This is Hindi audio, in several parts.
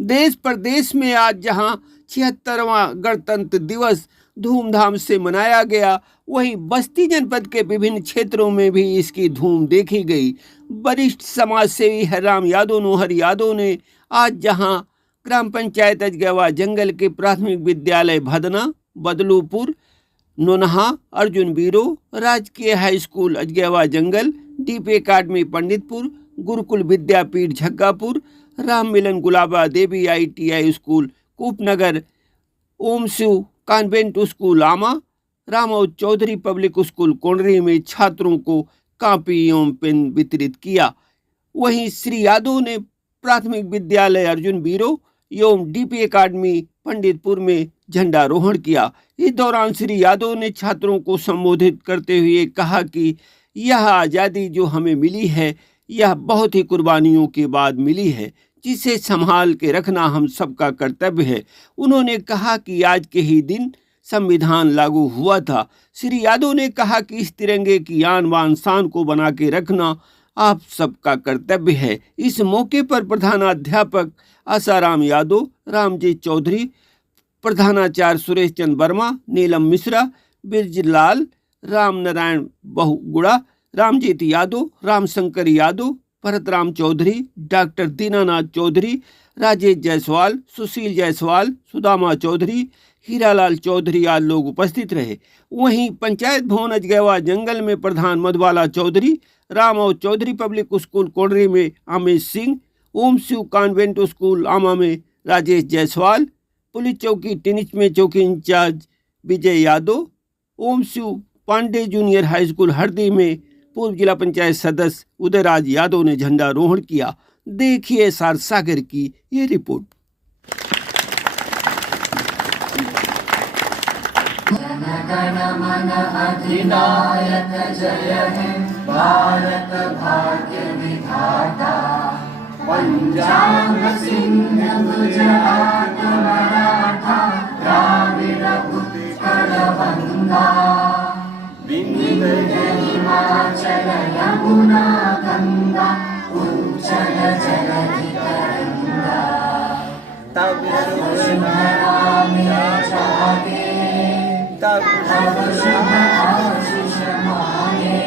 देश प्रदेश में आज जहां 76वां गणतंत्र दिवस धूमधाम से मनाया गया, वहीं बस्ती जनपद के विभिन्न क्षेत्रों में भी इसकी धूम देखी गई। वरिष्ठ समाज सेवी हरराम यादव नोहर यादव ने आज जहां ग्राम पंचायत अजगैवा जंगल के प्राथमिक विद्यालय भदना, बदलूपुर, नोनहा, अर्जुन बीरो, राजकीय हाई स्कूल अजगैवा जंगल, डीपी अकादमी पंडितपुर, गुरुकुल विद्यापीठ झग्गापुर, राम मिलन गुलाबा देवी ITI स्कूल कूपनगर, ओम शिव कॉन्वेंट स्कूल आमा, रामो चौधरी पब्लिक स्कूल कोंडरी में छात्रों को कॉपी एवं पेन वितरित किया। वहीं श्री यादव ने प्राथमिक विद्यालय अर्जुन बीरो एवं डीपी अकादमी पंडितपुर में झंडारोहण किया। इस दौरान श्री यादव ने छात्रों को संबोधित करते हुए कहा कि यह आज़ादी जो हमें मिली है, यह बहुत ही कुर्बानियों के बाद मिली है, जिसे संभाल के रखना हम सबका कर्तव्य है। उन्होंने कहा कि आज के ही दिन संविधान लागू हुआ था। श्री यादव ने कहा कि इस तिरंगे की आन बान शान को बना के रखना आप सबका कर्तव्य है। इस मौके पर प्रधानाध्यापक आसाराम यादव, रामजी चौधरी, प्रधानाचार्य सुरेश चंद्र वर्मा, नीलम मिश्रा, बिरजलाल, राम नारायण बहुगुड़ा, रामजीत यादव, रामशंकर यादव, भरतराम चौधरी, डॉक्टर दीनानाथ चौधरी, राजेश जायसवाल, सुशील जायसवाल, सुदामा चौधरी, हीरालाल चौधरी आदि लोग उपस्थित रहे। वहीं पंचायत भवन अजगैवा जंगल में प्रधान मधुबाला चौधरी, राम और चौधरी पब्लिक स्कूल कोंडरी में अमित सिंह, ओम शिव कॉन्वेंट स्कूल आमा में राजेश जायसवाल, पुलिस चौकी टिनिच में चौकी incharge Vijay Yadav, Om Shiv Pandey junior high school Hardi में पूर्व जिला पंचायत सदस्य उदयराज यादव ने झंडारोहण किया। देखिए सार सागर की ये रिपोर्ट। जनगण मन अधिनायक जय हे भारत भाग्य विधाता, पंजाब सिंध गुजरात मराठा द्राविड़ उत्कल बंगा, विंध्य हिमाचल यमुना गंगा उज्जल जलधि तरंगा, तब शुभ नाम जागे, तब शुभ आशीष मांगे,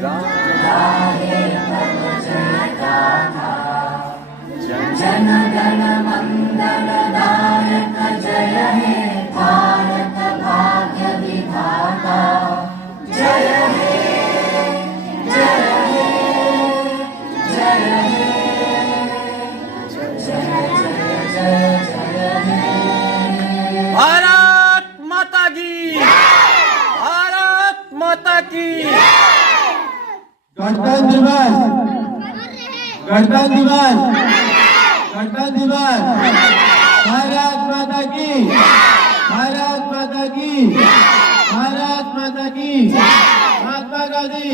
गाहे तब जय गाथा, जन गण मंगल दायक जय हे भारत भाग्य विधाता, जय हे जय हे जय हे जय जय जय जय हे। भारत माता की, भारत माता की। गणतंत्र दिवस, गणतंत्र दिवस, गणतंत्र दिवस। भारत माता की, भारत माता की, भारत माता की। महात्मा गांधी,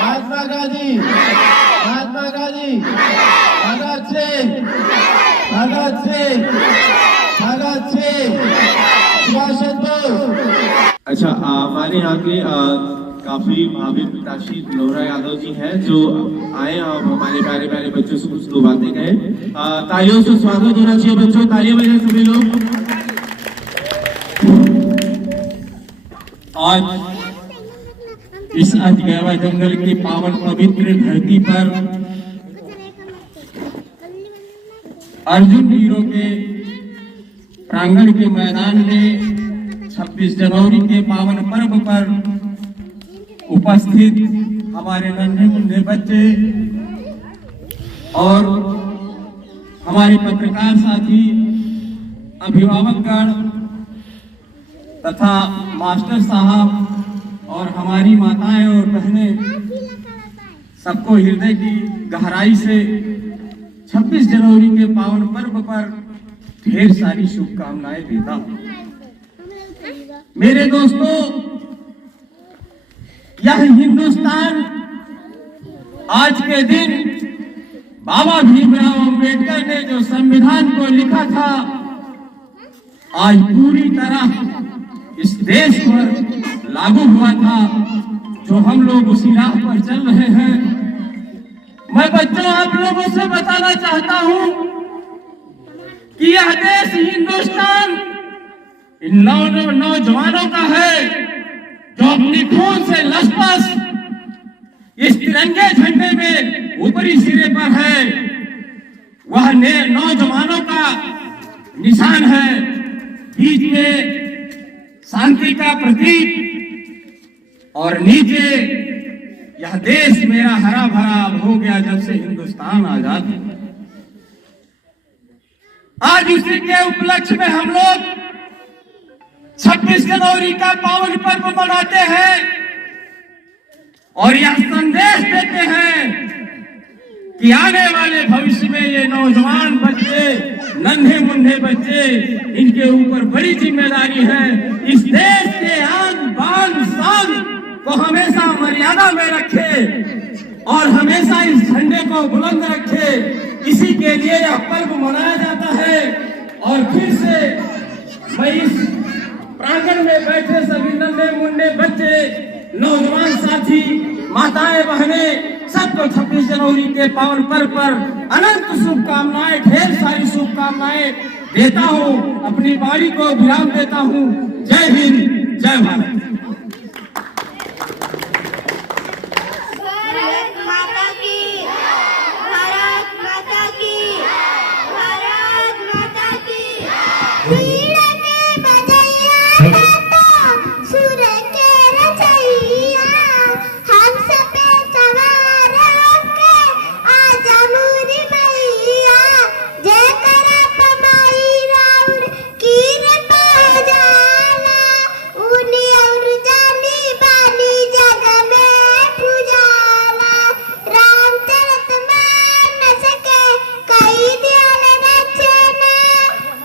महात्मा गांधी, महात्मा गांधी, भगत सिंह, भगत सिंह, भगत सिंह, सुभाष चंद्र बोस। अच्छा, हमारे यहाँ के काफी भावी प्रत्याशी नोहरा यादव जी हैं जो आए और हमारे प्यारे प्यारे बच्चों से कुछ दो बातें कहें। तालियों से स्वागत होना चाहिए बच्चों, तालियां बजाएं सभी लोग। आज इस अजगैवा जंगल की पावन पवित्र धरती पर अर्जुन वीरों के प्रांगण के मैदान में 26 जनवरी के पावन पर्व पर उपस्थित हमारे नन्हे मुन्ने बच्चे और हमारे पत्रकार साथी, अभिभावकगण तथा मास्टर साहब और हमारी माताएं और बहनें, सबको हृदय की गहराई से 26 जनवरी के पावन पर्व पर ढेर सारी शुभकामनाएं देता हूं। मेरे दोस्तों, यह हिंदुस्तान आज के दिन बाबा भीमराव अंबेडकर ने जो संविधान को लिखा था, आज पूरी तरह इस देश पर लागू हुआ था, जो हम लोग उसी राह पर चल रहे हैं। मैं बच्चों आप लोगों से बताना चाहता हूं कि यह देश हिंदुस्तान इन नौजवानों का है जो अपनी खून से लसपस इस तिरंगे झंडे में ऊपरी सिरे पर है। वह नौजवानों का निशान है, बीच में शांति का प्रतीक और नीचे यह देश मेरा हरा भरा हो गया जब से हिंदुस्तान आजाद हुआ। आज उसी के उपलक्ष्य में हम लोग 26 जनवरी का पावन पर्व मनाते हैं और यह संदेश देते हैं कि आने वाले भविष्य में ये नौजवान बच्चे, नन्हे मुन्ने बच्चे, इनके ऊपर बड़ी जिम्मेदारी है। इस देश के आन बान शान को हमेशा मर्यादा में रखे और हमेशा इस झंडे को बुलंद रखे। इसी के लिए यह पर्व मनाया जाता है। और फिर से मैं इस प्रांगण में बैठे सभी नन्हे मुन्ने बच्चे, नौजवान साथी, माताएं बहनें सबको 26 जनवरी के पावन पर्व पर अनंत शुभकामनाएं, ढेर सारी शुभकामनाएं देता हूं। अपनी वाणी को विराम देता हूं। जय हिंद, जय भारत। भारत माता की, भारत माता की, भारत माता की। वीर के बजैया तो सुर के रचैया, हम सब पे सवार होके आजा मोरी मैया। जय करा पमाई राउर कीरत जाला, ऊनी और जानी बानी जग में पुजाला। रामचरित मानस के कई दियल रचना,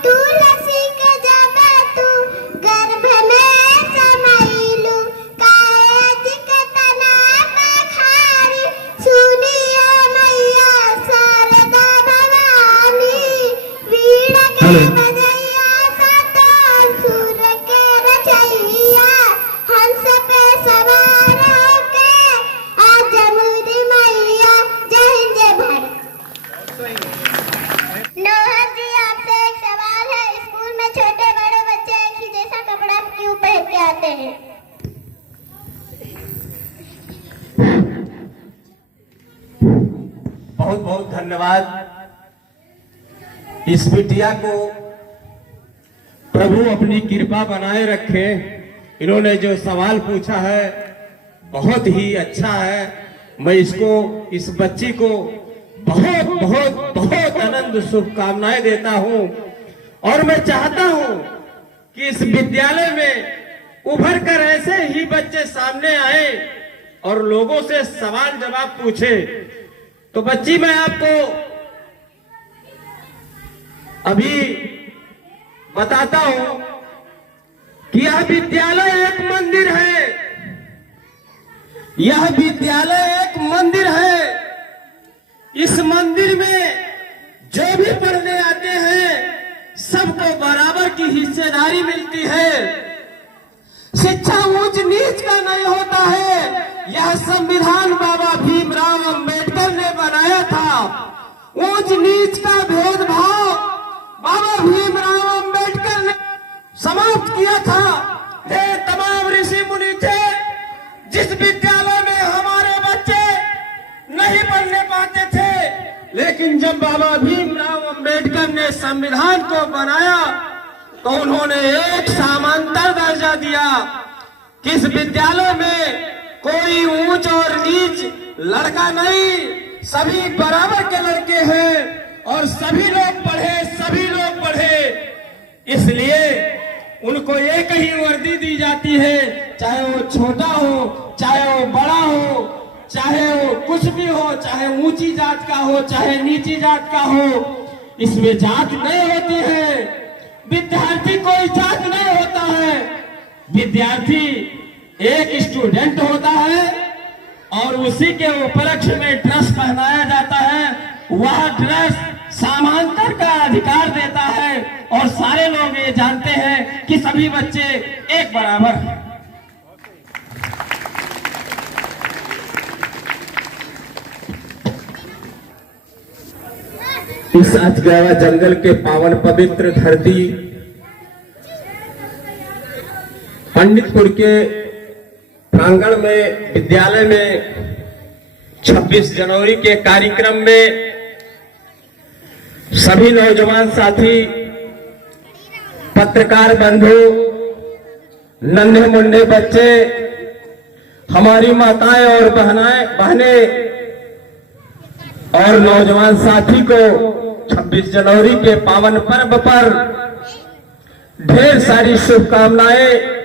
तुलसी के जब तू गर्भ में समाइलू। कायज के तना पखारी, सुनिए मैया शारदा भवानी। वीर के बजैया सातो सुर के रचैया, हंस पे सवार होके आजा मोरी मैया। जय हिंद, जय भारत। नौहर जी, आपसे एक सवाल है। स्कूल में छोटे बड़े बच्चे एक ही जैसा कपड़ा क्यों पहन के आते हैं? बहुत बहुत धन्यवाद। इस बिटिया को प्रभु अपनी कृपा बनाए रखे। इन्होंने जो सवाल पूछा है बहुत ही अच्छा है। मैं इस बच्ची को बहुत बहुत बहुत आनंद शुभकामनाएं देता हूं और मैं चाहता हूं कि इस विद्यालय में उभर कर ऐसे ही बच्चे सामने आए और लोगों से सवाल जवाब पूछे। तो बच्ची, मैं आपको अभी बताता हूं कि यह विद्यालय एक मंदिर है। यह विद्यालय एक मंदिर है। इस मंदिर में जो भी पढ़ने आते हैं सबको बराबर की हिस्सेदारी मिलती है। शिक्षा ऊंच नीच का नहीं होता है। यह संविधान बाबा भीमराव अंबेडकर ने बनाया था। ऊंच नीच का भेदभाव बाबा भीमराव अंबेडकर ने समाप्त किया था। वे तमाम ऋषि मुनि थे जिस विद्यालय में हमारे बच्चे नहीं पढ़ने पाते थे, लेकिन जब बाबा भीमराव अंबेडकर ने संविधान को बनाया तो उन्होंने एक समांतर दर्जा दिया कि इस विद्यालय में कोई ऊंच और नीच लड़का नहीं, सभी बराबर के लड़के हैं और सभी लोग पढ़े। इसलिए उनको एक ही वर्दी दी जाती है, चाहे वो छोटा हो, चाहे वो बड़ा हो, चाहे वो कुछ भी हो, चाहे ऊंची जात का हो, चाहे नीची जात का हो। इसमें जात नहीं होती है। विद्यार्थी कोई जात नहीं होता है। विद्यार्थी एक स्टूडेंट होता है और उसी के उपलक्ष्य में ड्रेस पहनाया जाता है। वह ड्रेस समांतर का अधिकार देता है और सारे लोग ये जानते हैं कि सभी बच्चे एक बराबर हैं। इस अजगैवा जंगल के पावन पवित्र धरती पंडितपुर के प्रांगण में विद्यालय में 26 जनवरी के कार्यक्रम में सभी नौजवान साथी, पत्रकार बंधु, नन्हे मुन्ने बच्चे, हमारी माताएं और बहनें और नौजवान साथी को 26 जनवरी के पावन पर्व पर ढेर सारी शुभकामनाएं।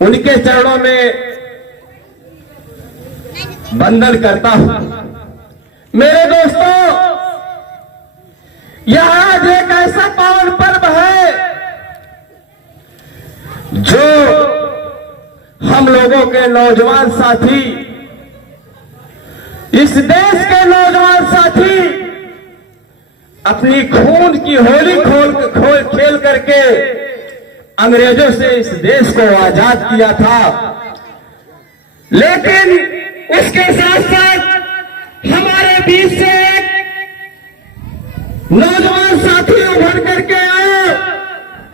उनके चरणों में वंदन करता हूं। मेरे दोस्तों, यह आज एक ऐसा पावन पर्व है जो हम लोगों के नौजवान साथी, इस देश के नौजवान साथी अपनी खून की होली खेल करके अंग्रेजों से इस देश को आजाद किया था। लेकिन उसके साथ साथ हमारे बीच से एक नौजवान साथी उभर करके आए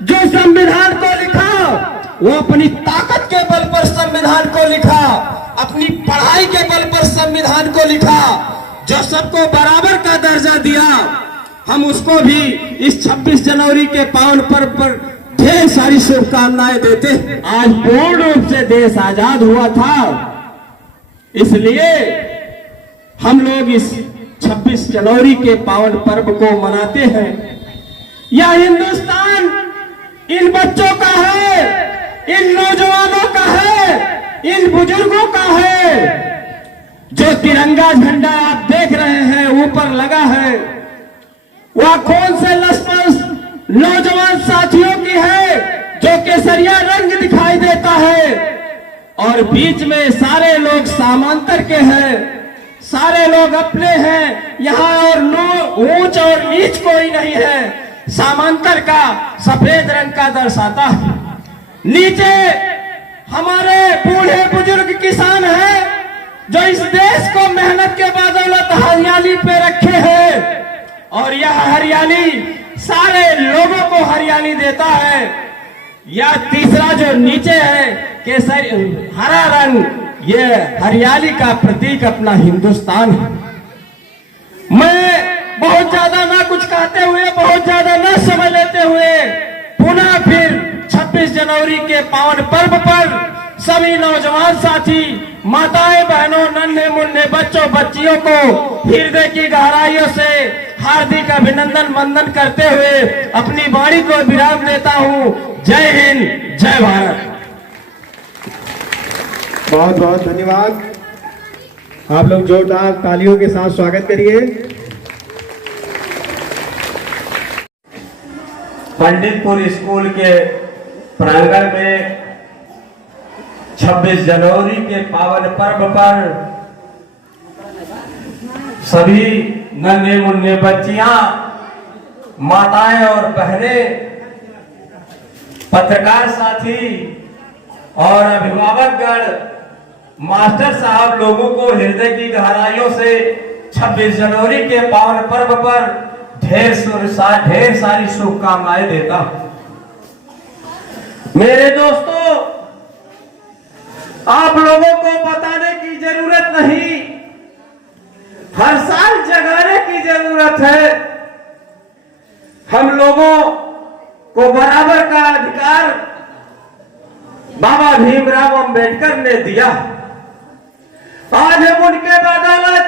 जो संविधान को लिखा। वो अपनी ताकत के बल पर संविधान को लिखा, अपनी पढ़ाई के बल पर संविधान को लिखा, जो सबको बराबर का दर्जा दिया। हम उसको भी इस 26 जनवरी के पावन पर्व पर ढेर सारी शुभकामनाएं देते हैं। आज पूर्ण रूप से देश आजाद हुआ था, इसलिए हम लोग इस 26 जनवरी के पावन पर्व को मनाते हैं। यह हिंदुस्तान इन बच्चों का है, इन नौजवानों का है, इन बुजुर्गों का है। जो तिरंगा झंडा आप देख रहे हैं ऊपर लगा है, वह कौन से लश्कर नौजवान साथियों की है, जो केसरिया रंग दिखाई देता है। और बीच में सारे लोग सामांतर के हैं, सारे लोग अपने हैं। यहाँ और ऊंच और नीच कोई नहीं है। सामांतर का सफेद रंग का दर्शाता है। नीचे हमारे बूढ़े बुजुर्ग किसान हैं, जो इस देश को मेहनत के बदौलत हरियाली पे रखे हैं। और यह हरियाली सारे लोगों को हरियाली देता है। यह तीसरा जो नीचे है केसरी हरा रंग, ये हरियाली का प्रतीक अपना हिंदुस्तान है। मैं बहुत ज्यादा ना कुछ कहते हुए, बहुत ज्यादा ना समझ लेते हुए पुनः फिर 26 जनवरी के पावन पर्व पर सभी नौजवान साथी, माताएं बहनों, नन्हे मुन्ने बच्चों बच्चियों को हृदय की गहराइयों से हार्दिक अभिनंदन वंदन करते हुए अपनी वाणी को विराम देता हूं। जय हिंद, जय भारत। बहुत बहुत धन्यवाद। आप लोग जोरदार तालियों के साथ स्वागत करिए। पंडितपुर स्कूल के प्रांगण में 26 जनवरी के पावन पर्व पर सभी नन्हे मुन्ने बच्चियां, माताएं और बहनें, पत्रकार साथी और अभिभावकगण, मास्टर साहब लोगों को हृदय की गहराइयों से 26 जनवरी के पावन पर्व पर ढेर सारी शुभकामनाएं देता हूं। मेरे दोस्तों, आप लोगों को बताने की जरूरत नहीं, हर साल जगाने की जरूरत है। हम लोगों को बराबर का अधिकार बाबा भीमराव अंबेडकर ने दिया। आज हम उनके बदौलत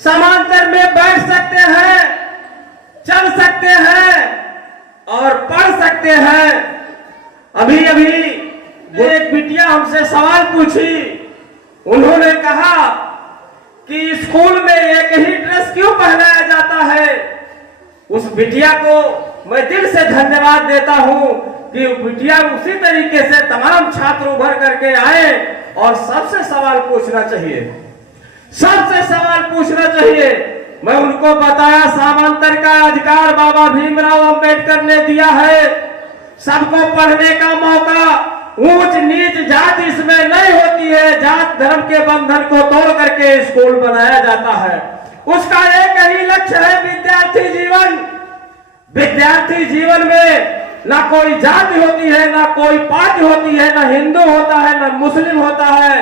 समांतर में बैठ सकते हैं, चल सकते हैं और पढ़ सकते हैं। अभी अभी एक बिटिया हमसे सवाल पूछी। उन्होंने कहा कि स्कूल में एक ही ड्रेस क्यों पहनाया जाता है। उस बिटिया को मैं दिल से धन्यवाद देता हूं कि बिटिया उसी तरीके से तमाम छात्र उभर करके आए। और सबसे सवाल पूछना चाहिए, सबसे सवाल पूछना चाहिए। मैं उनको बताया समांतर का अधिकार बाबा भीमराव अंबेडकर ने दिया है। सबको पढ़ने का मौका, ऊंच नीच जात इसमें नहीं होती है। जात धर्म के बंधन को तोड़ करके स्कूल बनाया जाता है। उसका एक ही लक्ष्य है विद्यार्थी जीवन। विद्यार्थी जीवन में ना कोई जाति होती है, ना कोई पार्टी होती है, ना हिंदू होता है, ना मुस्लिम होता है।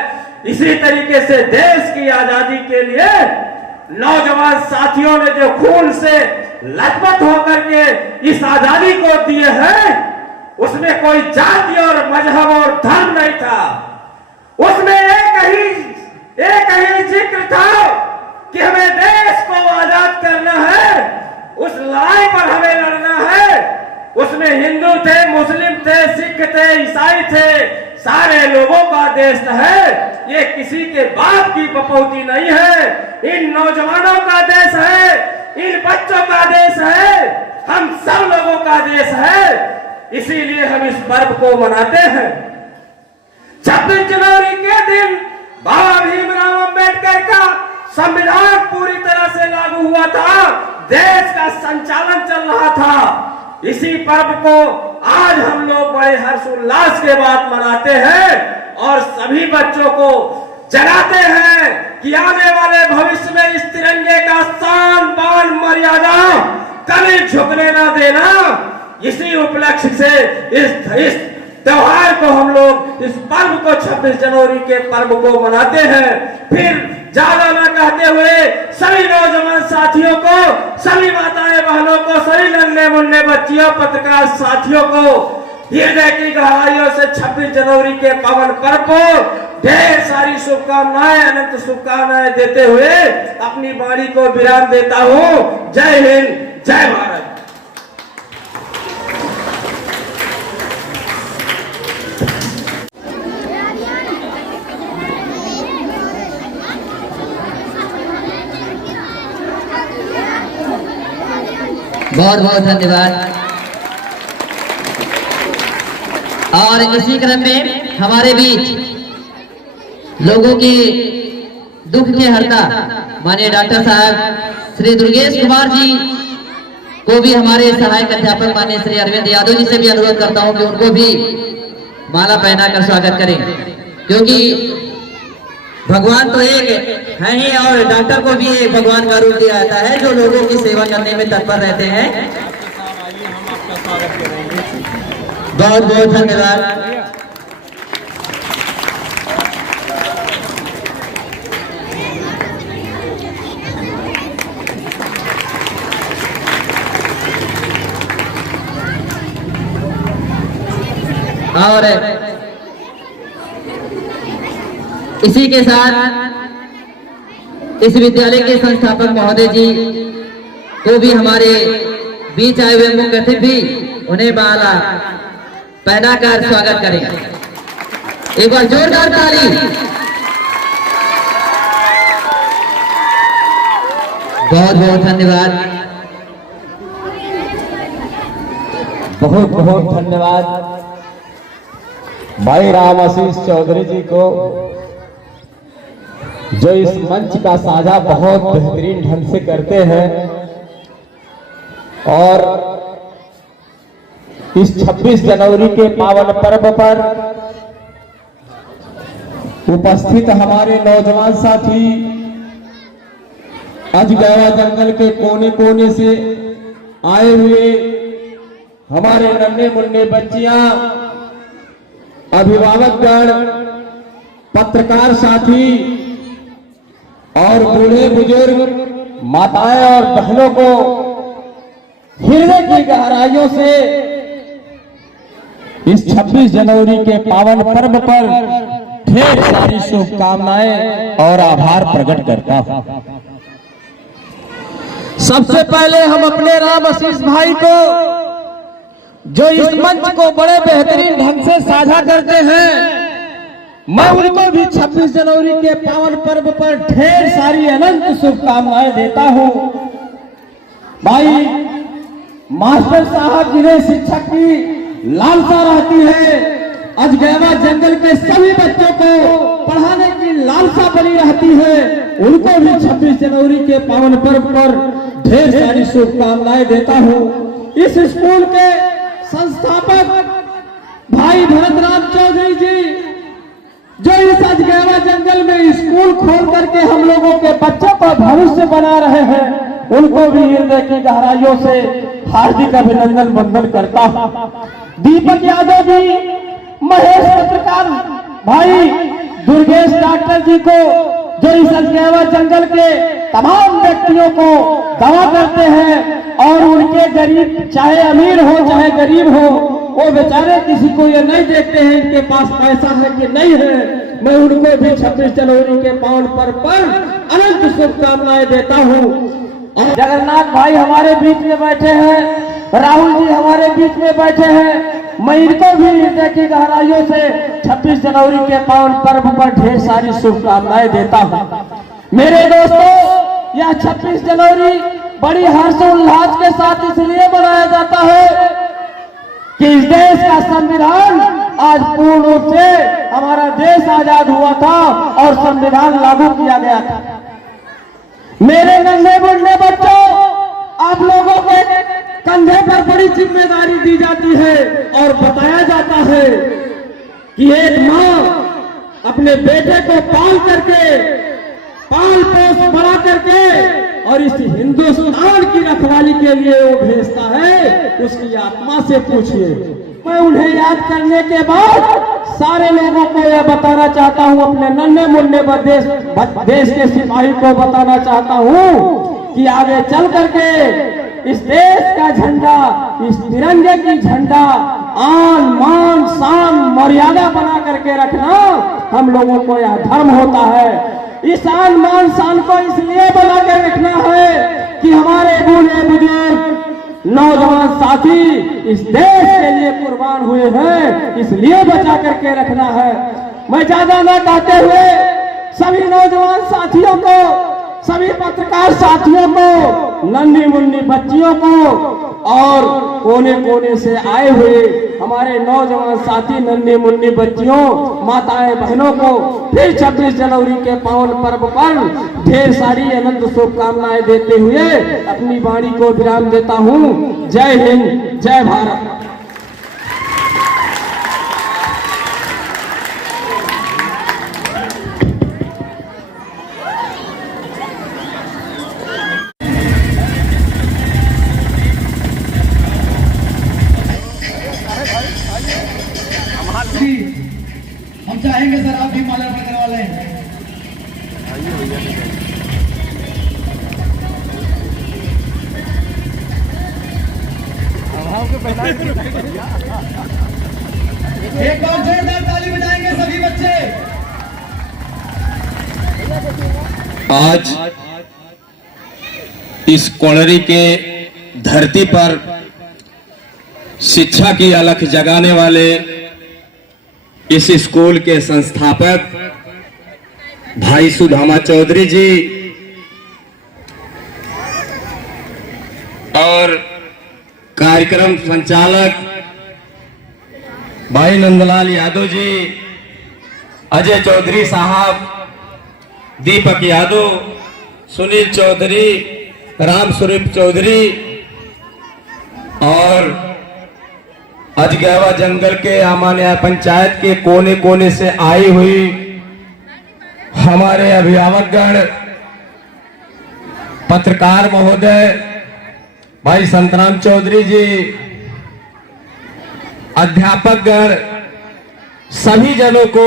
इसी तरीके से देश की आजादी के लिए नौजवान साथियों ने जो खून से लथपथ होकर के इस आजादी को दिए हैं, उसमें कोई जाति और मजहब और धर्म नहीं था। उसमें एक ही जिक्र था कि हमें देश को आजाद करना है, उस लड़ाई पर हमें लड़ना है। उसमें हिंदू थे, मुस्लिम थे, सिख थे, ईसाई थे, सारे लोगों का देश है। ये किसी के बाप की बपौती नहीं है, इन नौजवानों का देश है, इन बच्चों का देश है, हम सब लोगों का देश है। इसीलिए हम इस पर्व को मनाते हैं। 26 जनवरी के दिन बाबा भीमराव अंबेडकर का संविधान पूरी तरह से लागू हुआ था, देश का संचालन चल रहा था। इसी पर्व को आज हम लोग बड़े हर्षोल्लास के बाद मनाते हैं और सभी बच्चों को जगाते हैं कि आने वाले भविष्य में इस तिरंगे का शान बान मर्यादा कभी झुकने ना देना। इसी उपलक्ष्य से इस त्योहार को हम लोग, इस पर्व को 26 जनवरी के पर्व को मनाते हैं। फिर ज्यादा न कहते हुए सभी नौजवान साथियों को, सभी माताएं बहनों को, सभी नन्हे मुन्ने बच्चियों, पत्रकार साथियों को हृदय की गहराइयों से 26 जनवरी के पावन पर्व को ढेर सारी शुभकामनाएं, अनंत शुभकामनाएं देते हुए अपनी वाणी को विराम देता हूं। जय हिंद, जय भारत। बहुत बहुत धन्यवाद। और इसी क्रम में हमारे बीच लोगों के दुख के हर्ता माननीय डॉक्टर साहब श्री दुर्गेश कुमार जी को भी हमारे सहायक अध्यापक माननीय श्री अरविंद यादव जी से भी अनुरोध करता हूं कि उनको भी माला पहनाकर स्वागत करें, क्योंकि भगवान तो एक है ही और डॉक्टर को भी एक भगवान का रूप दिया जाता है जो लोगों की सेवा करने में तत्पर रहते हैं। बहुत बहुत धन्यवाद। और इसी के साथ इस विद्यालय के संस्थापक महोदय जी को भी हमारे बीच आए हुए मुख्य अतिथि भी उन्हें माला पहनाकर स्वागत करें। एक बार जोरदार ताली। बहुत बहुत धन्यवाद। बहुत बहुत धन्यवाद भाई राम आशीष चौधरी जी को, जो इस मंच का साझा बहुत बेहतरीन ढंग से करते हैं और इस 26 जनवरी के पावन पर्व पर उपस्थित हमारे नौजवान साथी, अजगैवा जंगल के कोने कोने से आए हुए हमारे नन्हे मुन्ने बच्चियां, अभिभावकगण, पत्रकार साथी और बूढ़े बुजुर्ग, माताएं और बहनों को हृदय की गहराइयों से इस 26 जनवरी के पावन पर्व पर ढेर सारी शुभकामनाएं और आभार प्रकट करता हूं। सबसे पहले हम अपने राम आशीष भाई को, जो इस मंच को बड़े बेहतरीन ढंग से साझा करते हैं, मैं उनको भी 26 जनवरी के पावन पर्व पर ढेर सारी अनंत शुभकामनाएं देता हूं। भाई मास्टर साहब जिन्हें शिक्षक की लालसा रहती है, अजगैवा जंगल के सभी बच्चों को पढ़ाने की लालसा बनी रहती है, उनको भी 26 जनवरी के पावन पर्व पर ढेर सारी शुभकामनाएं देता हूं। इस स्कूल के संस्थापक भाई भरतराम चौधरी जी, जो इस अजगैवा जंगल में स्कूल खोल करके हम लोगों के बच्चों का भविष्य बना रहे हैं, उनको भी हृदय की गहराइयों से हार्दिक अभिनंदन वंदन करता हूं। दीपक यादव जी, महेश पत्रकार भाई, दुर्गेश डॉक्टर जी को, जो इस अजगैवा जंगल के तमाम व्यक्तियों को दवा करते हैं और उनके गरीब, चाहे अमीर हो चाहे गरीब हो, वो बेचारे किसी को ये नहीं देखते हैं इनके पास पैसा है कि नहीं है। मैं उनको भी 26 जनवरी के पावन पर्व पर अनंत शुभकामनाएं देता हूँ। और जगन्नाथ भाई हमारे बीच में बैठे हैं, राहुल जी हमारे बीच में बैठे हैं, मैं इनको भी हृदय की गहराइयों से 26 जनवरी के पावन पर्व पर ढेर सारी शुभकामनाएं देता हूँ। मेरे दोस्तों, यह 26 जनवरी बड़ी हर्षोल्लास के साथ इसलिए मनाया जाता है कि इस देश का संविधान आज पूर्ण रूप से, हमारा देश आजाद हुआ था और संविधान लागू किया गया था। मेरे नन्हे मुन्ने बच्चों, आप लोगों के कंधे पर बड़ी जिम्मेदारी दी जाती है और बताया जाता है कि एक माँ अपने बेटे को पाल पोस बड़ा करके और इस हिंदुस्तान की रखवाली के लिए वो भेजता है, उसकी आत्मा से पूछिए। मैं उन्हें याद करने के बाद सारे लोगों को यह बताना चाहता हूँ, अपने नन्हे मुन्ने देश के सिपाही को बताना चाहता हूँ कि आगे चल करके इस देश का झंडा, इस तिरंगे की झंडा आन मान शान मर्यादा बना करके रखना हम लोगों को यह धर्म होता है। इस आन मान शान को इसलिए बना कर रखना है कि हमारे बूढ़े बुजुर्ग नौजवान साथी इस देश के लिए कुर्बान हुए हैं, इसलिए बचा करके रखना है। मैं ज्यादा न कहते हुए सभी नौजवान साथियों को, सभी पत्रकार साथियों को, नन्ही मुन्नी बच्चियों को और कोने कोने से आए हुए हमारे नौजवान साथी नन्ही मुन्नी बच्चियों, माताएं बहनों को फिर 26 जनवरी के पावन पर्व पर ढेर सारी अनंत शुभकामनाएं देते हुए अपनी वाणी को विराम देता हूं। जय हिंद, जय भारत। हम चाहेंगे सर आप भी माल्यार्पण करवा लें। एक बार जोरदार ताली बजाएंगे सभी बच्चे। आज इस कोणरी के धरती पर शिक्षा की अलख जगाने वाले इस स्कूल के संस्थापक भाई सुदामा चौधरी जी और कार्यक्रम संचालक भाई नंदलाल यादव जी, अजय चौधरी साहब, दीपक यादव, सुनील चौधरी, राम स्वरूप चौधरी और अजगैवा जंगल के अमान्या पंचायत के कोने कोने से आई हुई हमारे अभिभावकगण, पत्रकार महोदय भाई संतराम चौधरी जी, अध्यापकगण, सभी जनों को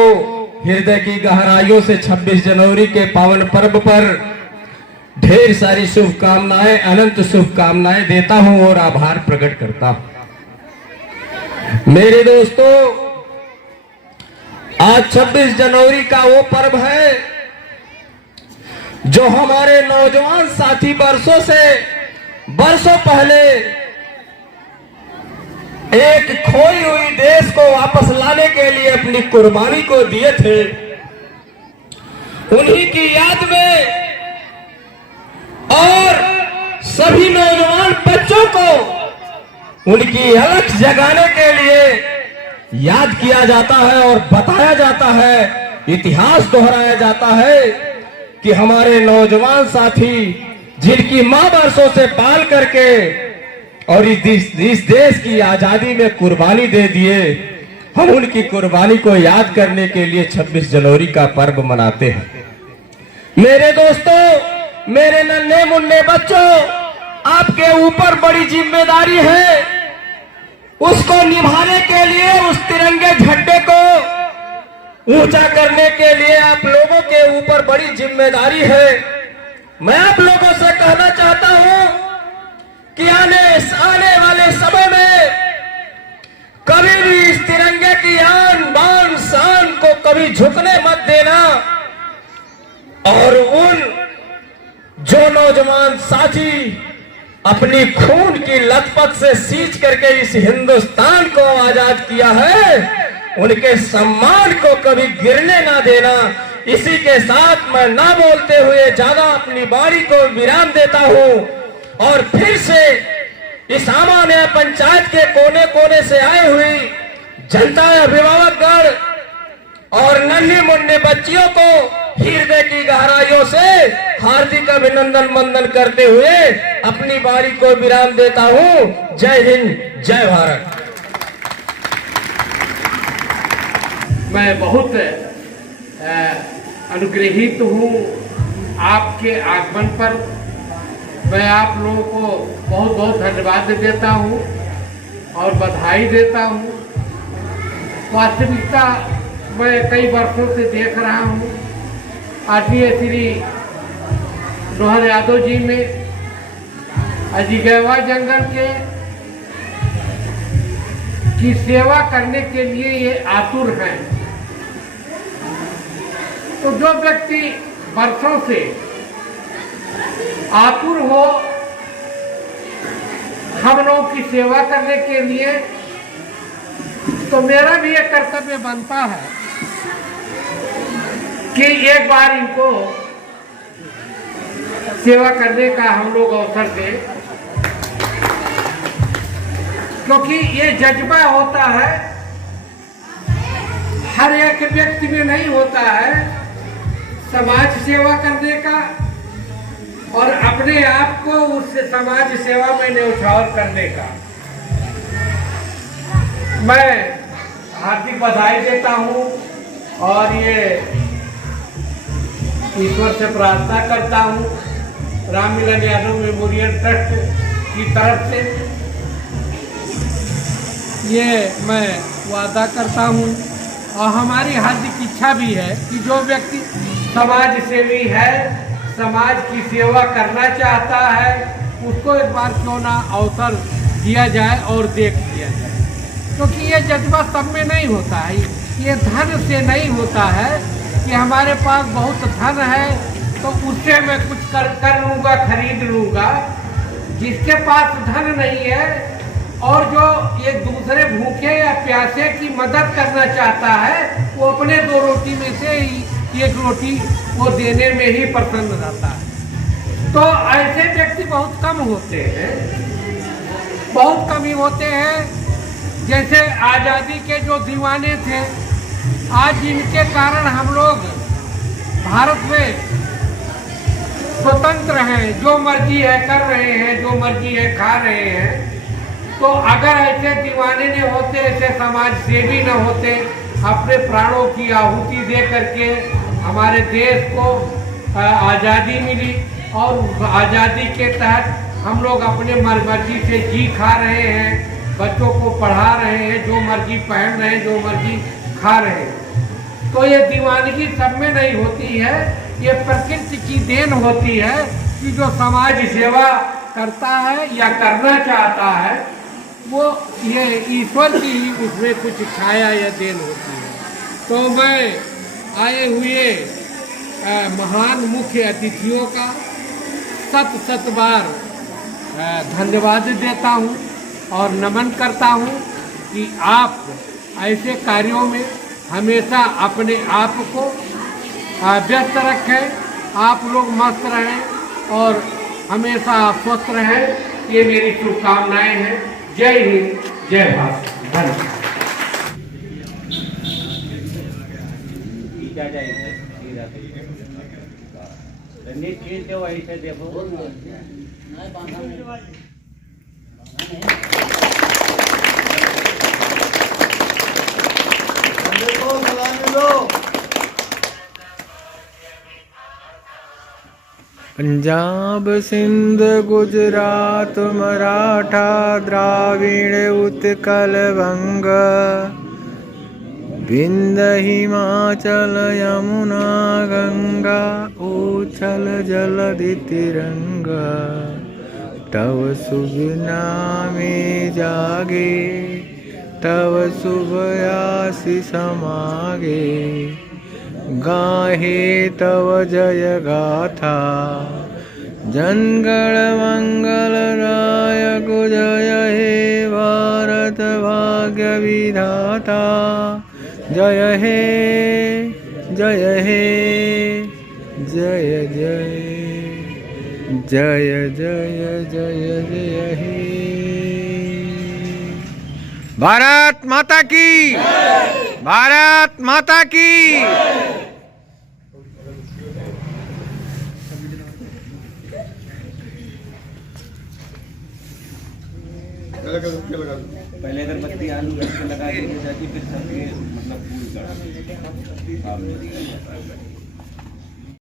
हृदय की गहराइयों से 26 जनवरी के पावन पर्व पर ढेर सारी शुभकामनाएं, अनंत शुभकामनाएं देता हूं और आभार प्रकट करता हूं। मेरे दोस्तों, आज 26 जनवरी का वो पर्व है जो हमारे नौजवान साथी बरसों पहले एक खोई हुई देश को वापस लाने के लिए अपनी कुर्बानी को दिए थे। उन्हीं की याद में और सभी नौजवान बच्चों को उनकी अलख जगाने के लिए याद किया जाता है और बताया जाता है, इतिहास दोहराया जाता है कि हमारे नौजवान साथी जिनकी मां बरसों से पाल करके और इस देश की आजादी में कुर्बानी दे दिए, हम उनकी कुर्बानी को याद करने के लिए 26 जनवरी का पर्व मनाते हैं। मेरे दोस्तों, मेरे नन्हे मुन्ने बच्चों, आपके ऊपर बड़ी जिम्मेदारी है। उसको निभाने के लिए, उस तिरंगे झंडे को ऊंचा करने के लिए आप लोगों के ऊपर बड़ी जिम्मेदारी है। मैं आप लोगों से कहना चाहता हूं कि आने वाले समय में कभी भी इस तिरंगे की आन बान शान को कभी झुकने मत देना। और उन जो नौजवान साथी अपनी खून की लथपथ से सींच करके इस हिंदुस्तान को आजाद किया है, उनके सम्मान को कभी गिरने ना देना। इसी के साथ मैं ना बोलते हुए ज्यादा अपनी बारी को विराम देता हूं और फिर से इस सामान्य पंचायत के कोने कोने से आई हुई जनता, अभिभावकगण और नन्ही मुन्नी बच्चियों को हृदय की गहराइयों से हार्दिक अभिनंदन वंदन करते हुए अपनी बारी को विराम देता हूं। जय हिंद, जय भारत। मैं बहुत अनुग्रहित हूँ आपके आगमन पर। मैं आप लोगों को बहुत बहुत धन्यवाद देता हूँ और बधाई देता हूँ। वास्तविकता मैं कई वर्षों से देख रहा हूँ आदरणीय श्री रोहन यादव जी में अजीगैवा जंगल की सेवा करने के लिए ये आतुर हैं। तो जो व्यक्ति वर्षों से आतुर हो हम लोगों की सेवा करने के लिए, तो मेरा भी एक कर्तव्य बनता है कि एक बार इनको सेवा करने का हम लोग अवसर दें, क्योंकि ये जज्बा होता है, हर एक व्यक्ति में नहीं होता है समाज सेवा करने का और अपने आप को उस समाज सेवा में न्यौछावर करने का। मैं हार्दिक बधाई देता हूँ और ये ईश्वर से प्रार्थना करता हूँ राम मिलन यादव मेमोरियल ट्रस्ट की तरफ से ये मैं वादा करता हूँ और हमारी हार्दिक इच्छा भी है कि जो व्यक्ति समाज सेवी है, समाज की सेवा करना चाहता है, उसको एक बार क्यों ना अवसर दिया जाए और देख लिया जाए, क्योंकि ये जज्बा सब में नहीं होता है। ये धन से नहीं होता है कि हमारे पास बहुत धन है तो उससे मैं कुछ कर लूँगा, खरीद लूँगा। जिसके पास धन नहीं है और जो एक दूसरे भूखे या प्यासे की मदद करना चाहता है, वो अपने दो रोटी में से ही एक रोटी वो देने में ही प्रसन्न रहता है। तो ऐसे व्यक्ति बहुत कम होते हैं, बहुत कम ही होते हैं। जैसे आज़ादी के जो दीवाने थे, आज जिनके कारण हम लोग भारत में स्वतंत्र हैं, जो मर्जी है कर रहे हैं, जो मर्जी है खा रहे हैं। तो अगर ऐसे दीवाने न होते, ऐसे समाज सेवी न होते, अपने प्राणों की आहुति दे करके हमारे देश को आज़ादी मिली और आज़ादी के तहत हम लोग अपने मर्जी से जी खा रहे हैं, बच्चों को पढ़ा रहे हैं, जो मर्जी पहन रहे हैं, जो मर्जी खा रहे हैं। तो ये दीवानगी सब में नहीं होती है, ये प्रकृति की देन होती है कि जो समाज सेवा करता है या करना चाहता है, वो ये ईश्वर की ही उसमें कुछ छाया या देन होती है। तो मैं आए हुए महान मुख्य अतिथियों का शत बार धन्यवाद देता हूँ और नमन करता हूँ कि आप ऐसे कार्यों में हमेशा अपने आप को व्यस्त रखें, आप लोग मस्त रहें और हमेशा स्वस्थ रहें। ये मेरी शुभकामनाएं हैं। जय हिंद, जय भारत। धन्यवाद। ऐसे देखो पंजाब सिंध गुजरात मराठा द्राविड़ उत्कल वंग विंध हिमाचल यमुना गंगा उच्छल जलधि तिरंगा तव शुभ नामे जागे तव शुभ आशीष मागे गाहे तव जय गाथा जनगण मंगल नायक जय हे भारत भाग्य विधाता जय हे जय हे जय जय जय जय जय जय हे। भारत माता की भारत माता की। पहले अगरबत्ती आलू लगा के जाती फिर सबके मतलब फूल